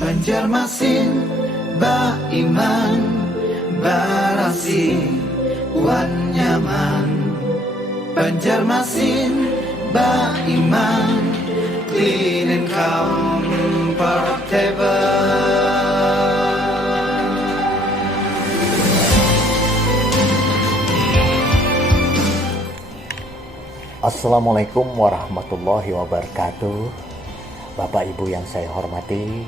Banjarmasin, Baiman, Barasi, Wan Nyaman. Banjarmasin, Baiman, clean and comfortable. Assalamualaikum warahmatullahi wabarakatuh. Bapak Ibu yang saya hormati,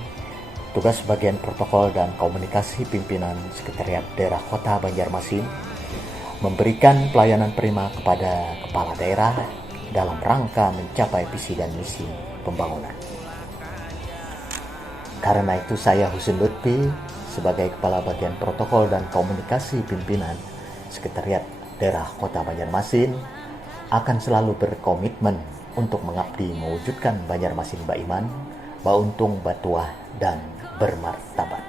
tugas bagian protokol dan komunikasi pimpinan Sekretariat Daerah Kota Banjarmasin memberikan pelayanan prima kepada kepala daerah dalam rangka mencapai visi dan misi pembangunan. Karena itu saya Husin Lutfi sebagai kepala bagian protokol dan komunikasi pimpinan Sekretariat Daerah Kota Banjarmasin akan selalu berkomitmen untuk mengabdi mewujudkan Banjarmasin Baiman, Bauntung, Batuah, dan bermartabat.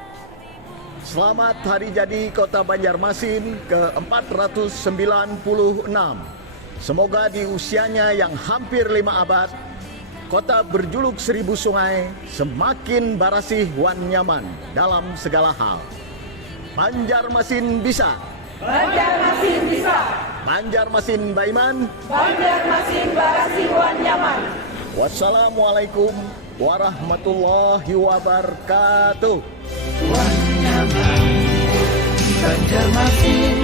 Selamat Hari Jadi Kota Banjarmasin ke-496. Semoga di usianya yang hampir 5 abad, kota berjuluk 1000 sungai semakin barasih wan nyaman dalam segala hal. Banjarmasin bisa. Banjarmasin bisa. Banjarmasin Baiman. Banjarmasin barasih wan nyaman. Wassalamualaikum warahmatullahi wabarakatuh. Wan Nyaman, Banjarmasin,